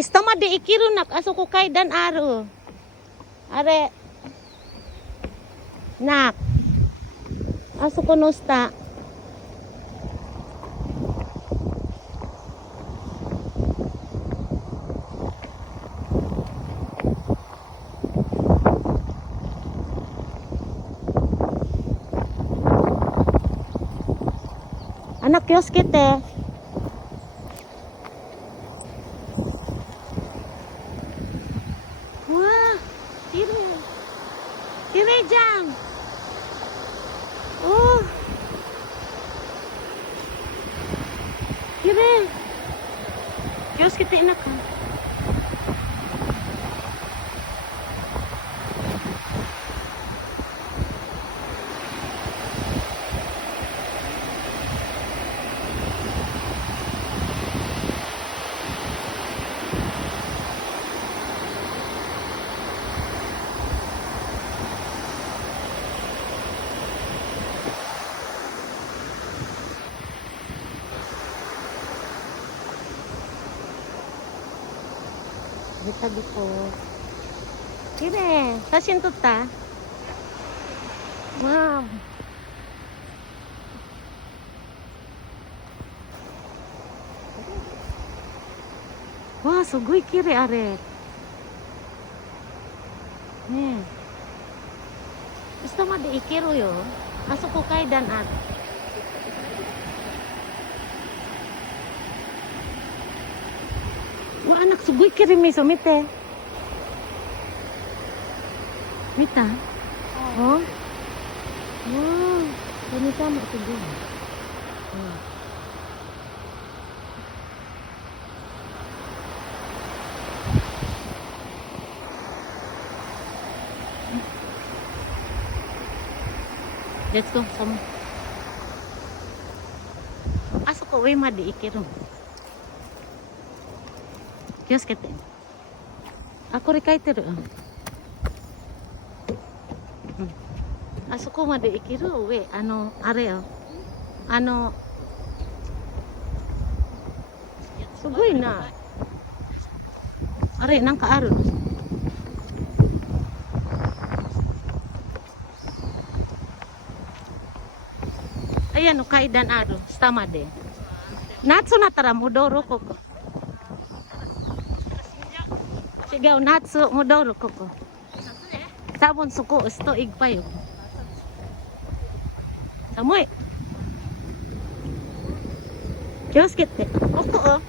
istama de ikiru nak aso ko kay dan aro. Are. Nak. Aso ko nosta. Anak kios kita. Wah, kiri. Kiri jang. Oh. Kiri. Kios kita enak kan? Kita gitu. Kire, sasin tuta. Wow. Wah, sugoi kire aret. Nih. Gusto mo di ikiru yo. Masuk ko kay dan at. Wah, anak sugoi kiri miso mite. Mita? Oh. Wow. Ini sama sugoi. Oh. Let's go sama. Asok ko way madi ikiru. Kios kete. Ako rin kaiteru. Aso ko made ikiru we ano are ano sugoy na. Are nang kaaro. Ayan o kaidan aro. Stama de. Natsu natara mudoro ko. Sigaw natsu modoro ko. Sabon suko sto igpayo. Samoy. Kios kete. Oko oh.